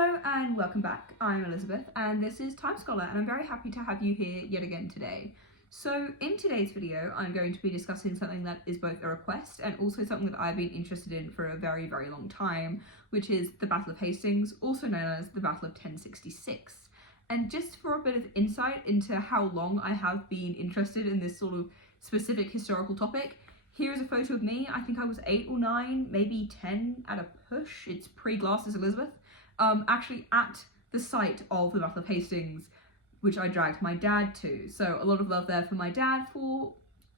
Hello and welcome back. I'm Elizabeth and this is Time Scholar, and I'm very happy to have you here yet again today. So in today's video, I'm going to be discussing something that is both a request and also something that I've been interested in for a very, very long time, which is the Battle of Hastings, also known as the Battle of 1066. And just for a bit of insight into how long I have been interested in this sort of specific historical topic, here is a photo of me. I think I was 8 or 9, maybe 10 at a push. It's pre-glasses Elizabeth. Actually at the site of the Battle of Hastings, which I dragged my dad to. So a lot of love there for my dad for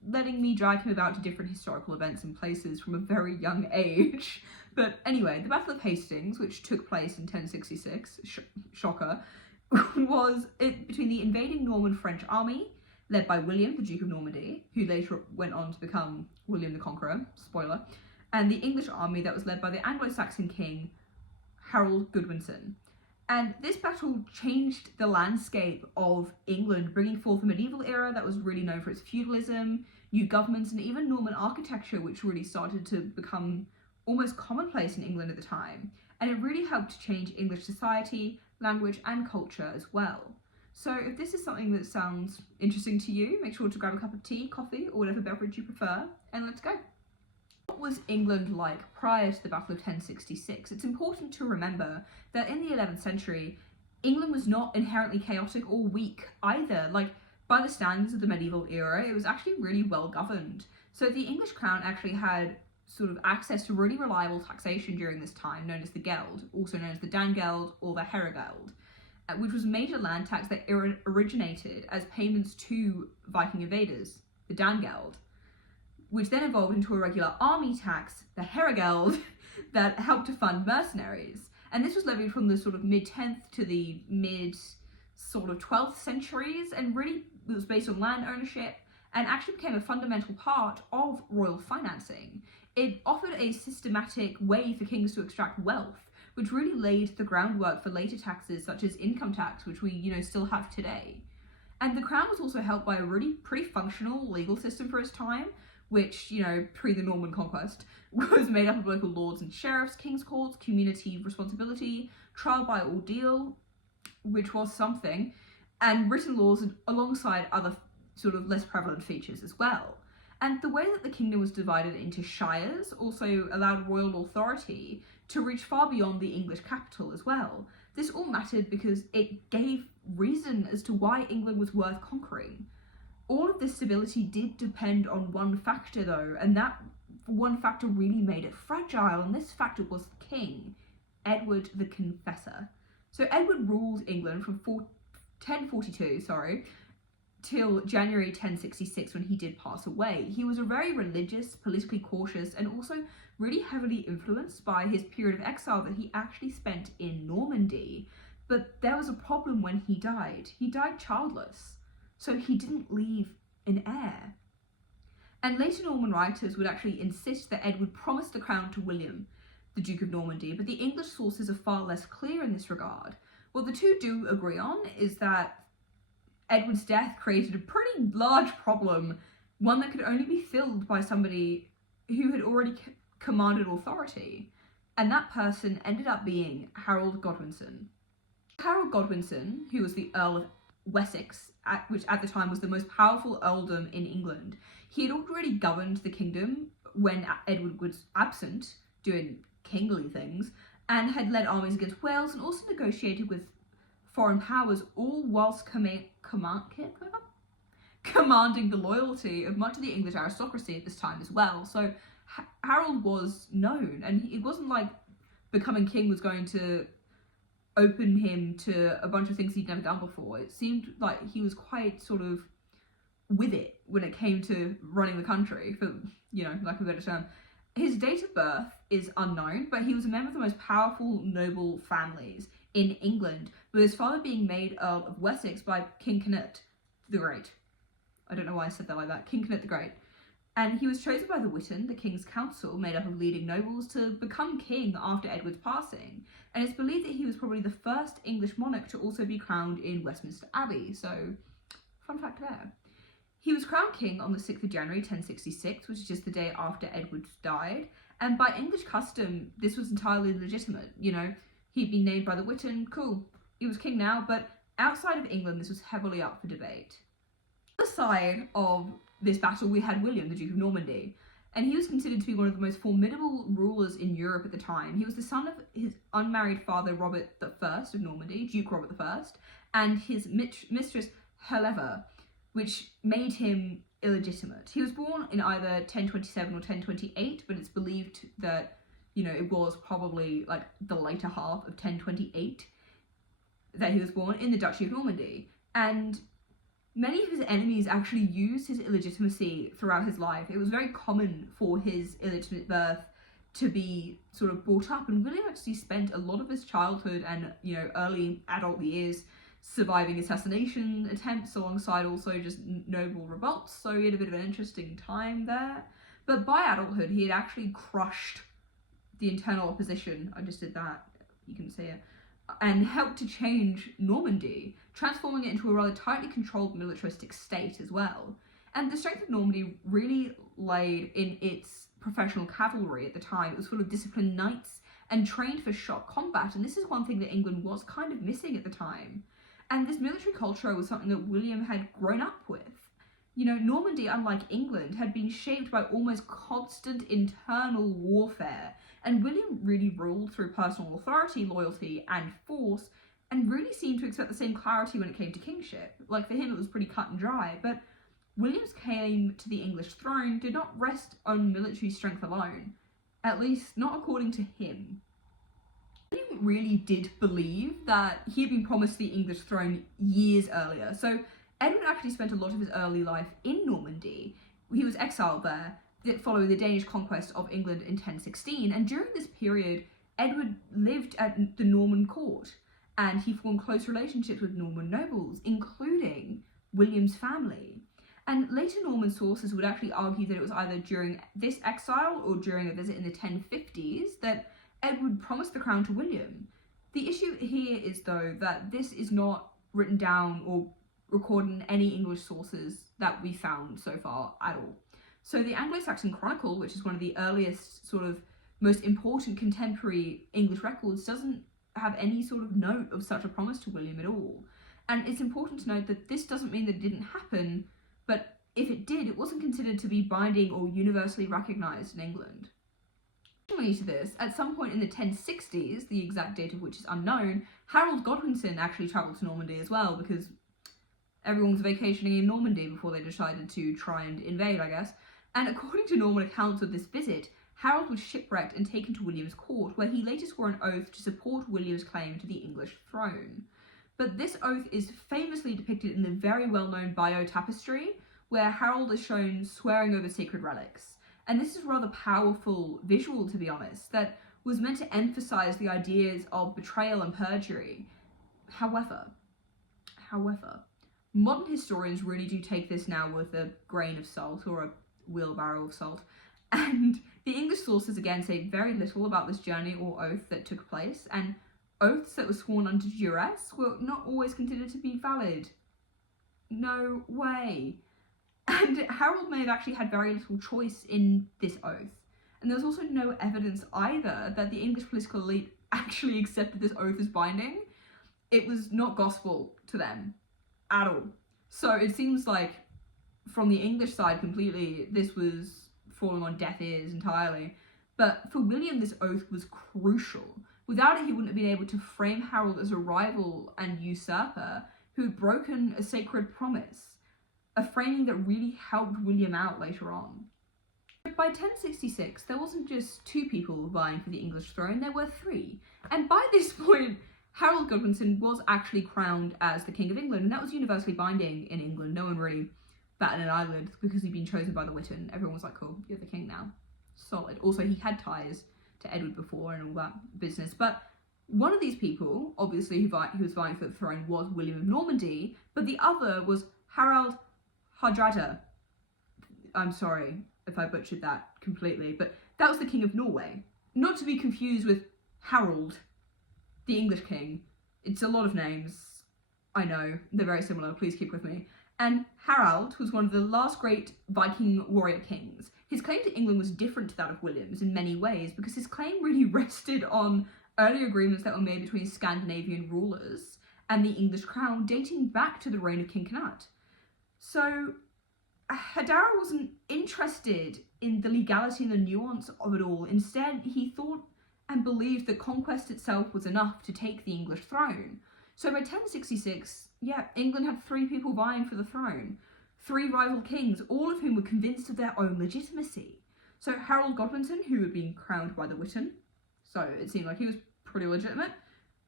letting me drag him about to different historical events and places from a very young age. But anyway, the Battle of Hastings, which took place in 1066, shocker, was between the invading Norman French army, led by William, the Duke of Normandy, who later went on to become William the Conqueror, spoiler, and the English army that was led by the Anglo-Saxon king, Harold Godwinson. And this battle changed the landscape of England, bringing forth a medieval era that was really known for its feudalism, new governments, and even Norman architecture, which really started to become almost commonplace in England at the time. And it really helped to change English society, language, and culture as well. So if this is something that sounds interesting to you, make sure to grab a cup of tea, coffee, or whatever beverage you prefer, and let's go. What was England like prior to the Battle of 1066? It's important to remember that in the 11th century, England was not inherently chaotic or weak either. Like, by the standards of the medieval era, it was actually really well governed. So the English crown actually had sort of access to really reliable taxation during this time, known as the Geld, also known as the Dangeld or the Herregeld, which was a major land tax that originated as payments to Viking invaders, the Dangeld, which then evolved into a regular army tax, the Herregeld, that helped to fund mercenaries. And this was levied from the sort of mid-10th to the mid-12th centuries, and really it was based on land ownership and actually became a fundamental part of royal financing. It offered a systematic way for kings to extract wealth, which really laid the groundwork for later taxes such as income tax, which we, still have today. And the crown was also helped by a really pretty functional legal system for its time, which, pre the Norman conquest, was made up of local lords and sheriffs, king's courts, community responsibility, trial by ordeal, which was something, and written laws alongside other sort of less prevalent features as well. And the way that the kingdom was divided into shires also allowed royal authority to reach far beyond the English capital as well. This all mattered because it gave reason as to why England was worth conquering. All of this stability did depend on one factor though, and that one factor really made it fragile, and this factor was the king, Edward the Confessor. So Edward ruled England from 1042, till January 1066 when he did pass away. He was a very religious, politically cautious, and also really heavily influenced by his period of exile that he actually spent in Normandy. But there was a problem when he died. He died childless. So he didn't leave an heir. And later Norman writers would actually insist that Edward promised the crown to William, the Duke of Normandy, but the English sources are far less clear in this regard. What the two do agree on is that Edward's death created a pretty large problem, one that could only be filled by somebody who had already commanded authority. And that person ended up being Harold Godwinson. Harold Godwinson, who was the Earl of Wessex, which at the time was the most powerful earldom in England. He had already governed the kingdom when Edward was absent, doing kingly things, and had led armies against Wales and also negotiated with foreign powers, all whilst commanding the loyalty of much of the English aristocracy at this time as well. So Harold was known, and it wasn't like becoming king was going to open him to a bunch of things he'd never done before. It seemed like he was quite sort of with it when it came to running the country, for, lack of a better term. His date of birth is unknown, but he was a member of the most powerful noble families in England, with his father being made Earl of Wessex by King Canute the Great. I don't know why I said that like that. King Canute the Great. And he was chosen by the Witan, the King's Council, made up of leading nobles, to become king after Edward's passing. And it's believed that he was probably the first English monarch to also be crowned in Westminster Abbey, so fun fact there. He was crowned king on the 6th of January 1066, which is just the day after Edward died, and by English custom, this was entirely legitimate. He'd been named by the Witan, cool, he was king now, but outside of England this was heavily up for debate. On the side of this battle we had William, the Duke of Normandy, and he was considered to be one of the most formidable rulers in Europe at the time. He was the son of his unmarried father Robert I of Normandy, Duke Robert I, and his mistress Herleva, which made him illegitimate. He was born in either 1027 or 1028, but it's believed that, you know, it was probably like the later half of 1028 that he was born in the Duchy of Normandy. And many of his enemies actually used his illegitimacy throughout his life. It was very common for his illegitimate birth to be sort of brought up, and William actually spent a lot of his childhood and, you know, early adult years surviving assassination attempts alongside also just noble revolts, so he had a bit of an interesting time there. But by adulthood, he had actually crushed the internal opposition, I just did that, you can see it, and helped to change Normandy, transforming it into a rather tightly controlled militaristic state as well. And the strength of Normandy really laid in its professional cavalry at the time. It was full of disciplined knights and trained for shock combat, and this is one thing that England was kind of missing at the time. And this military culture was something that William had grown up with. You know, Normandy, unlike England, had been shaped by almost constant internal warfare, and William really ruled through personal authority, loyalty, and force, and really seemed to accept the same clarity when it came to kingship. Like, for him it was pretty cut and dry, but William's claim to the English throne did not rest on military strength alone, at least not according to him. William really did believe that he had been promised the English throne years earlier. So Edward actually spent a lot of his early life in Normandy. He was exiled there following the Danish conquest of England in 1016, and during this period Edward lived at the Norman court, and he formed close relationships with Norman nobles, including William's family. And later Norman sources would actually argue that it was either during this exile or during a visit in the 1050s that Edward promised the crown to William. The issue here is, though, that this is not written down or recorded in any English sources that we found so far at all. So the Anglo-Saxon Chronicle, which is one of the earliest sort of most important contemporary English records, doesn't have any sort of note of such a promise to William at all. And it's important to note that this doesn't mean that it didn't happen, but if it did, it wasn't considered to be binding or universally recognised in England. Additionally to this, at some point in the 1060s, the exact date of which is unknown, Harold Godwinson actually travelled to Normandy as well, because everyone was vacationing in Normandy before they decided to try and invade, I guess. And according to Norman accounts of this visit, Harold was shipwrecked and taken to William's court, where he later swore an oath to support William's claim to the English throne. But this oath is famously depicted in the very well-known Bayeux tapestry, where Harold is shown swearing over sacred relics. And this is a rather powerful visual, to be honest, that was meant to emphasise the ideas of betrayal and perjury. However, modern historians really do take this now with a grain of salt, or a wheelbarrow of salt, and the English sources again say very little about this journey or oath that took place, and oaths that were sworn under duress were not always considered to be valid. No way. And Harold may have actually had very little choice in this oath. And there's also no evidence either that the English political elite actually accepted this oath as binding. It was not gospel to them at all. So it seems like from the English side completely, this was falling on deaf ears entirely. But for William, this oath was crucial. Without it, he wouldn't have been able to frame Harold as a rival and usurper who had broken a sacred promise, a framing that really helped William out later on. By 1066, there wasn't just two people vying for the English throne, there were three. And by this point, Harold Godwinson was actually crowned as the King of England, and that was universally binding in England. No one really batted an eyelid because he'd been chosen by the Witan. Everyone was like, cool, you're the king now. Solid. Also, he had ties to Edward before and all that business. But one of these people, obviously, who was vying for the throne was William of Normandy, but the other was Harald Hardrada. I'm sorry if I butchered that completely, but that was the King of Norway. Not to be confused with Harold, the English king. It's a lot of names. I know, they're very similar, please keep with me. And Harald was one of the last great Viking warrior kings. His claim to England was different to that of William's in many ways, because his claim really rested on early agreements that were made between Scandinavian rulers and the English crown dating back to the reign of King Canute. So Hadara wasn't interested in the legality and the nuance of it all. Instead, he thought and believed that conquest itself was enough to take the English throne. So by 1066, England had 3 people vying for the throne, 3 rival kings, all of whom were convinced of their own legitimacy. So Harold Godwinson, who had been crowned by the Witan, so it seemed like he was pretty legitimate.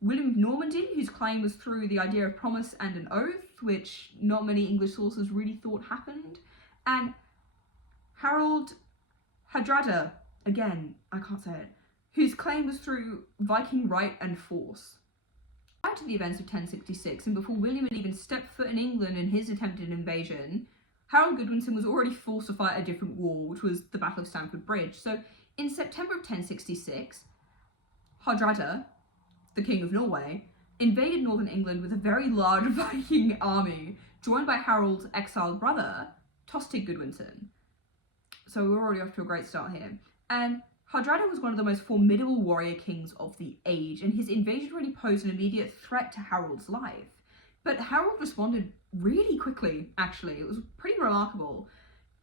William of Normandy, whose claim was through the idea of promise and an oath, which not many English sources really thought happened. And Harold Hardrada, again, I can't say it, whose claim was through Viking right and force. Prior to the events of 1066, and before William had even stepped foot in England in his attempted invasion, Harold Godwinson was already forced to fight a different war, which was the Battle of Stamford Bridge. So in September of 1066, Hardrada, the King of Norway, invaded northern England with a very large Viking army, joined by Harold's exiled brother, Tostig Godwinson. So we're already off to a great start here. And Hardrada was one of the most formidable warrior kings of the age, and his invasion really posed an immediate threat to Harold's life. But Harold responded really quickly, actually. It was pretty remarkable.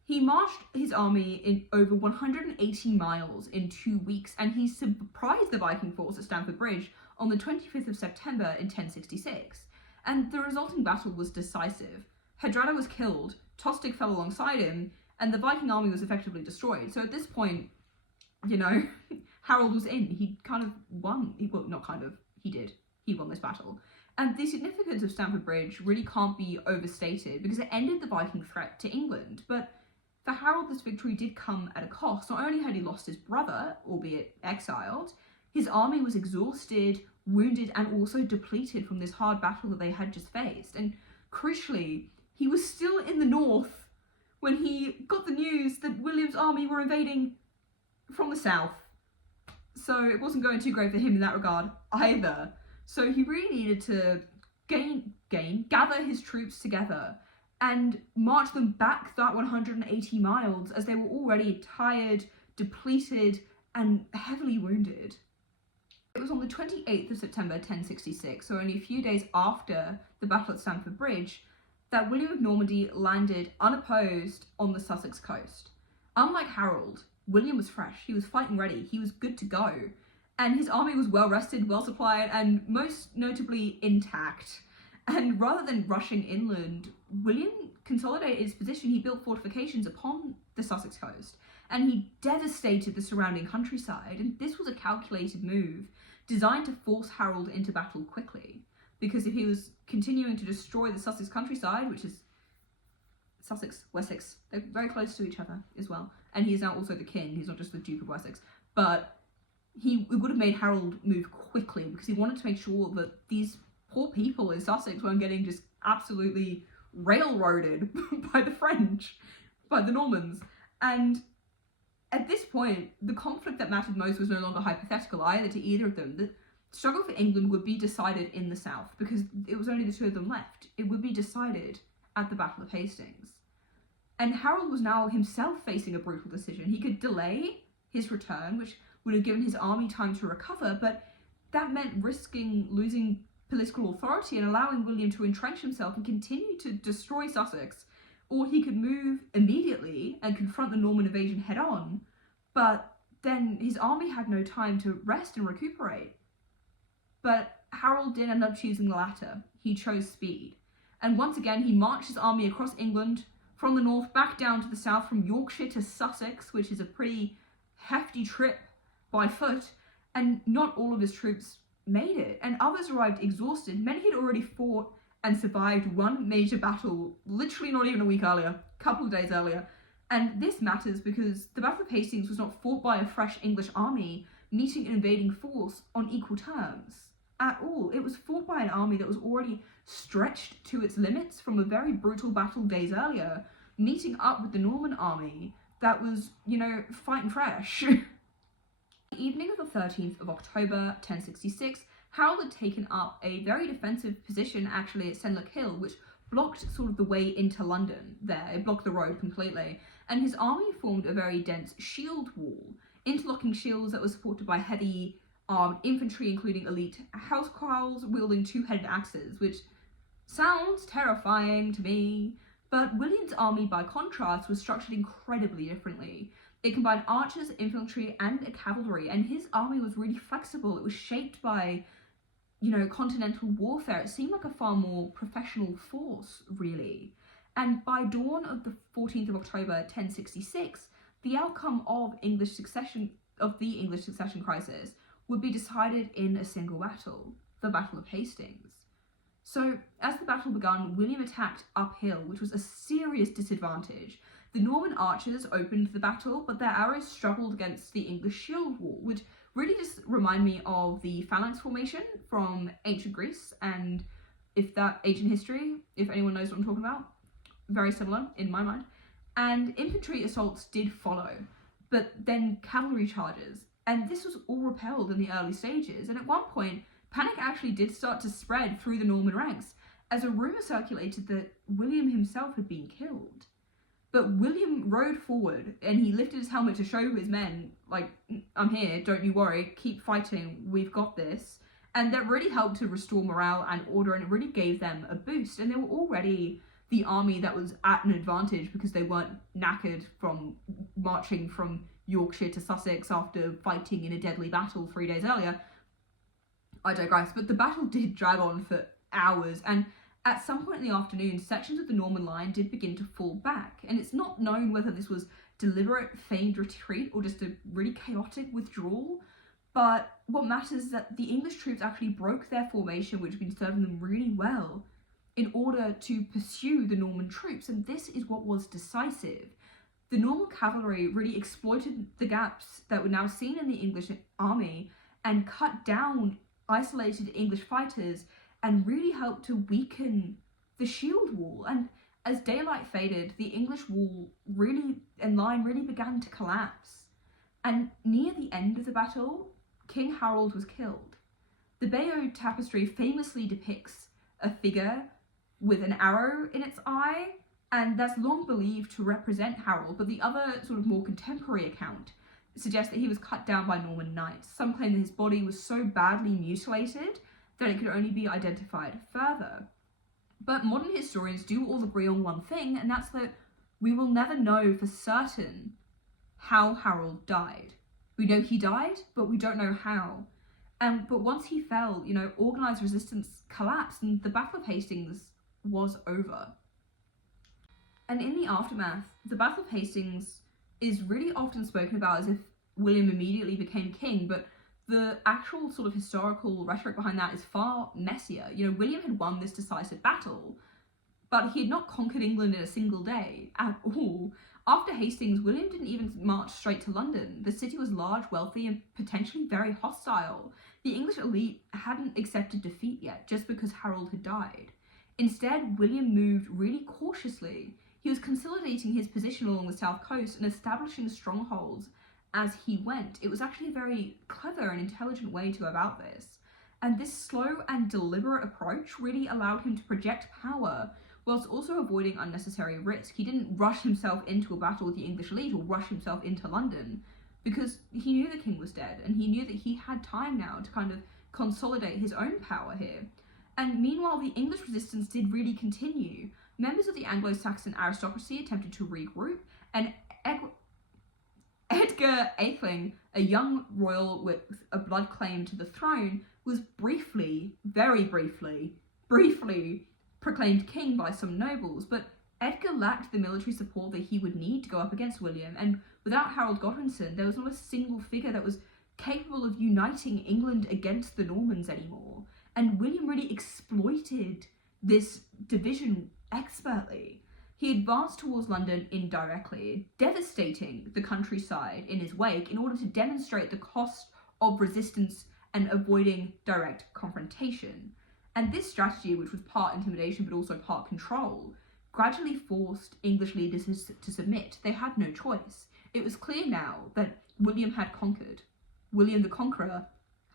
He marched his army in over 180 miles in 2 weeks, and he surprised the Viking force at Stamford Bridge on the 25th of September in 1066. And the resulting battle was decisive. Hardrada was killed, Tostig fell alongside him, and the Viking army was effectively destroyed. So at this point, Harold was in. He kind of won. Well, not kind of. He did. He won this battle. And the significance of Stamford Bridge really can't be overstated because it ended the Viking threat to England. But for Harold, this victory did come at a cost. Not only had he lost his brother, albeit exiled, his army was exhausted, wounded, and also depleted from this hard battle that they had just faced. And crucially, he was still in the north when he got the news that William's army were invading from the south. So it wasn't going too great for him in that regard either. So he really needed to gather his troops together and march them back that 180 miles as they were already tired, depleted, and heavily wounded. It was on the 28th of September 1066, so only a few days after the battle at Stamford Bridge, that William of Normandy landed unopposed on the Sussex coast. Unlike Harold, William was fresh, he was fighting ready, he was good to go, and his army was well rested, well supplied, and most notably intact. And rather than rushing inland, William consolidated his position. He built fortifications upon the Sussex coast, and he devastated the surrounding countryside. And this was a calculated move designed to force Harold into battle quickly, because if he was continuing to destroy the Sussex countryside, which is Sussex, Wessex, they're very close to each other as well, and he is now also the king, he's not just the Duke of Wessex, but it would have made Harold move quickly because he wanted to make sure that these poor people in Sussex weren't getting just absolutely railroaded by the French, by the Normans. And at this point, the conflict that mattered most was no longer hypothetical either to either of them. The struggle for England would be decided in the south because it was only the 2 of them left. It would be decided at the Battle of Hastings. And Harold was now himself facing a brutal decision. He could delay his return, which would have given his army time to recover, but that meant risking losing political authority and allowing William to entrench himself and continue to destroy Sussex, or he could move immediately and confront the Norman invasion head on, but then his army had no time to rest and recuperate. But Harold did end up choosing the latter. He chose speed. And once again, he marched his army across England from the north back down to the south, from Yorkshire to Sussex, which is a pretty hefty trip by foot, and not all of his troops made it, and others arrived exhausted. Many had already fought and survived one major battle, literally not even a week earlier, a couple of days earlier. And this matters because the Battle of Hastings was not fought by a fresh English army meeting an invading force on equal terms at all. It was fought by an army that was already stretched to its limits from a very brutal battle days earlier, meeting up with the Norman army that was, fighting fresh. The evening of the 13th of October 1066, Harold had taken up a very defensive position actually at Senlac Hill, which blocked sort of the way into London there. It blocked the road completely. And his army formed a very dense shield wall, interlocking shields that were supported by heavy armed infantry, including elite housecarls wielding two-headed axes, which sounds terrifying to me. But William's army, by contrast, was structured incredibly differently. It combined archers, infantry, and a cavalry, and his army was really flexible. It was shaped by, continental warfare. It seemed like a far more professional force, really. And by dawn of the 14th of October, 1066, the outcome of the English succession crisis would be decided in a single battle, the Battle of Hastings. So, as the battle began, William attacked uphill, which was a serious disadvantage. The Norman archers opened the battle, but their arrows struggled against the English shield wall, which really just remind me of the phalanx formation from ancient Greece, and ancient history, if anyone knows what I'm talking about, very similar in my mind. And infantry assaults did follow, but then cavalry charges, and this was all repelled in the early stages, and at one point, panic actually did start to spread through the Norman ranks, as a rumour circulated that William himself had been killed. But William rode forward, and he lifted his helmet to show his men, like, I'm here, don't you worry, keep fighting, we've got this. And that really helped to restore morale and order, and it really gave them a boost. And they were already the army that was at an advantage because they weren't knackered from marching from Yorkshire to Sussex after fighting in a deadly battle 3 days earlier. I digress, but the battle did drag on for hours, and at some point in the afternoon, sections of the Norman line did begin to fall back, and it's not known whether this was deliberate, feigned retreat or just a really chaotic withdrawal, but what matters is that the English troops actually broke their formation, which had been serving them really well, in order to pursue the Norman troops, and this is what was decisive. The Norman cavalry really exploited the gaps that were now seen in the English army and cut down isolated English fighters and really helped to weaken the shield wall. And as daylight faded, the English wall line really began to collapse. And near the end of the battle, King Harold was killed. The Bayeux tapestry famously depicts a figure with an arrow in its eye, and that's long believed to represent Harold, but the other sort of more contemporary account suggests that he was cut down by Norman knights. Some claim that his body was so badly mutilated that it could only be identified further. But modern historians do all agree on one thing, and that's that we will never know for certain how Harold died. We know he died, but we don't know how. But once he fell, organised resistance collapsed, and the Battle of Hastings was over. And in the aftermath, the Battle of Hastings is really often spoken about as if William immediately became king, but the actual sort of historical rhetoric behind that is far messier. William had won this decisive battle, but he had not conquered England in a single day at all. After Hastings, William didn't even march straight to London. The city was large, wealthy, and potentially very hostile. The English elite hadn't accepted defeat yet, just because Harold had died. Instead, William moved really cautiously. He was consolidating his position along the south coast and establishing strongholds as he went. It was actually a very clever and intelligent way to go about this. And this slow and deliberate approach really allowed him to project power whilst also avoiding unnecessary risk. He didn't rush himself into a battle with the English elite or rush himself into London because he knew the king was dead, and he knew that he had time now to kind of consolidate his own power here. And meanwhile, the English resistance did really continue. Members of the Anglo-Saxon aristocracy attempted to regroup, and Edgar Atheling, a young royal with a blood claim to the throne, was very briefly proclaimed king by some nobles, but Edgar lacked the military support that he would need to go up against William, and without Harold Godwinson, there was not a single figure that was capable of uniting England against the Normans anymore. And William really exploited this division expertly. He advanced towards London indirectly, devastating the countryside in his wake in order to demonstrate the cost of resistance and avoiding direct confrontation. And this strategy, which was part intimidation but also part control, gradually forced English leaders to submit. They had no choice. It was clear now that William had conquered. William the Conqueror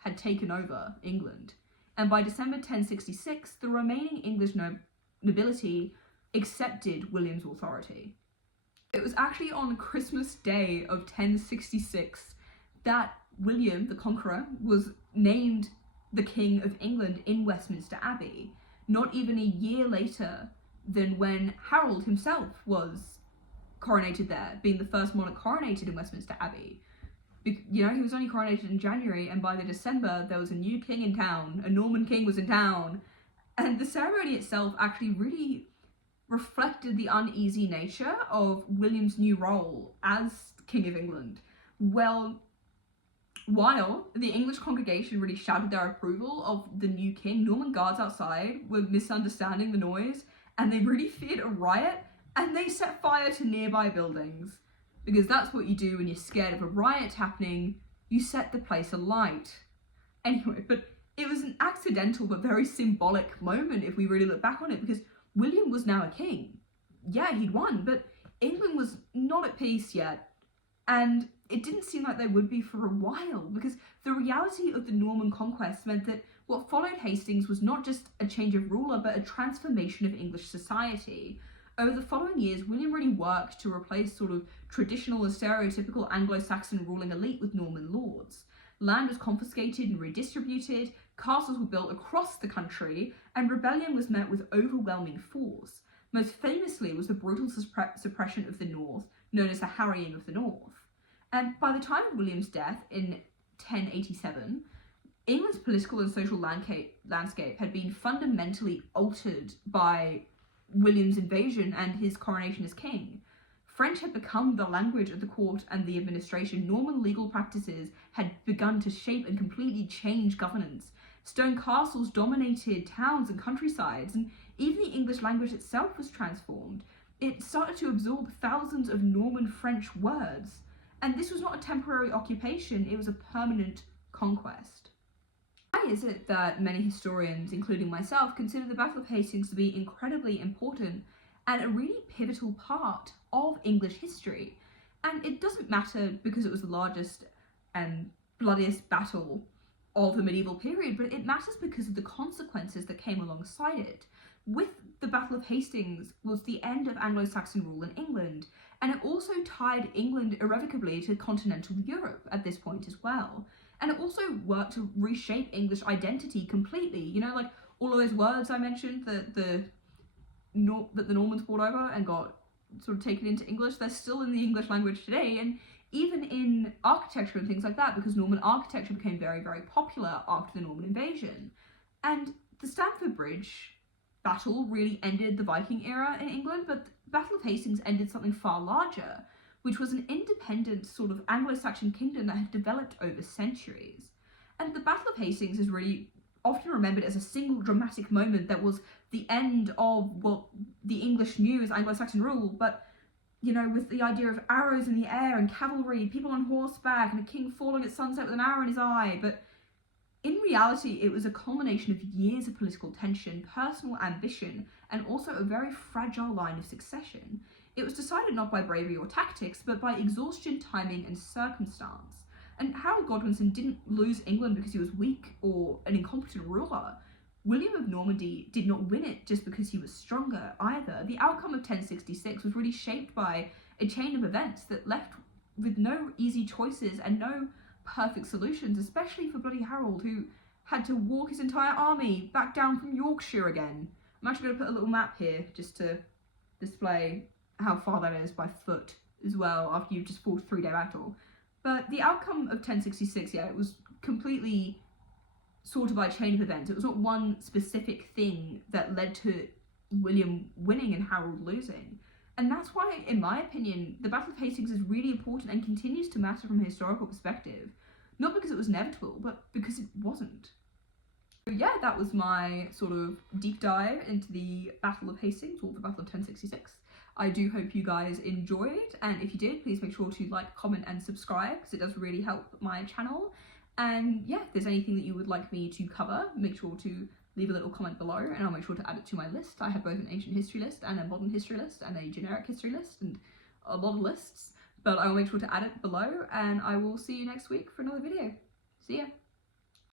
had taken over England. And by December 1066, the remaining English nobility accepted William's authority. It was actually on Christmas Day of 1066 that William the Conqueror was named the King of England in Westminster Abbey, not even a year later than when Harold himself was coronated there, being the first monarch coronated in Westminster Abbey. You know, he was only coronated in January, and by the December, there was a new king in town. A Norman king was in town. And the ceremony itself actually really reflected the uneasy nature of William's new role as King of England. Well, while the English congregation really shouted their approval of the new king, Norman guards outside were misunderstanding the noise, and they really feared a riot, and they set fire to nearby buildings. Because that's what you do when you're scared of a riot happening, you set the place alight. Anyway, but it was an accidental but very symbolic moment if we really look back on it, because William was now a king. Yeah, he'd won, but England was not at peace yet, and it didn't seem like they would be for a while, because the reality of the Norman conquest meant that what followed Hastings was not just a change of ruler, but a transformation of English society. Over the following years, William really worked to replace sort of traditional and stereotypical Anglo-Saxon ruling elite with Norman lords. Land was confiscated and redistributed, castles were built across the country, and rebellion was met with overwhelming force. Most famously was the brutal suppression of the North, known as the Harrying of the North. And by the time of William's death in 1087, England's political and social landscape had been fundamentally altered by William's invasion and his coronation as king. French had become the language of the court and the administration. Norman legal practices had begun to shape and completely change governance. Stone castles dominated towns and countrysides, and even the English language itself was transformed. It started to absorb thousands of Norman French words. And this was not a temporary occupation, it was a permanent conquest. Why is it that many historians, including myself, consider the Battle of Hastings to be incredibly important and a really pivotal part of English history? And it doesn't matter because it was the largest and bloodiest battle of the medieval period, but it matters because of the consequences that came alongside it. With the Battle of Hastings was the end of Anglo-Saxon rule in England, and it also tied England irrevocably to continental Europe at this point as well. And it also worked to reshape English identity completely. You know, like all of those words I mentioned that the Normans brought over and got sort of taken into English, they're still in the English language today, and even in architecture and things like that, because Norman architecture became very, very popular after the Norman invasion. And the Stamford Bridge battle really ended the Viking era in England, but the Battle of Hastings ended something far larger, which was an independent sort of Anglo-Saxon kingdom that had developed over centuries. And the Battle of Hastings is really often remembered as a single dramatic moment that was the end of what the English knew as Anglo-Saxon rule, but, you know, with the idea of arrows in the air and cavalry, people on horseback, and a king falling at sunset with an arrow in his eye. But in reality, it was a culmination of years of political tension, personal ambition, and also a very fragile line of succession. It was decided not by bravery or tactics, but by exhaustion, timing, and circumstance. And Harold Godwinson didn't lose England because he was weak or an incompetent ruler. William of Normandy did not win it just because he was stronger either. The outcome of 1066 was really shaped by a chain of events that left with no easy choices and no perfect solutions, especially for bloody Harold, who had to walk his entire army back down from Yorkshire again. I'm actually going to put a little map here just to display how far that is by foot as well after you've just fought a 3-day battle. But the outcome of 1066, yeah, it was completely sorted by a chain of events. It was not one specific thing that led to William winning and Harold losing. And that's why, in my opinion, the Battle of Hastings is really important and continues to matter from a historical perspective. Not because it was inevitable, but because it wasn't. So yeah, that was my sort of deep dive into the Battle of Hastings, or the Battle of 1066. I do hope you guys enjoyed, and if you did, please make sure to like, comment, and subscribe, because it does really help my channel. And yeah, if there's anything that you would like me to cover, make sure to leave a little comment below, and I'll make sure to add it to my list. I have both an ancient history list and a modern history list and a generic history list and a lot of lists, but I will make sure to add it below, and I will see you next week for another video. See ya!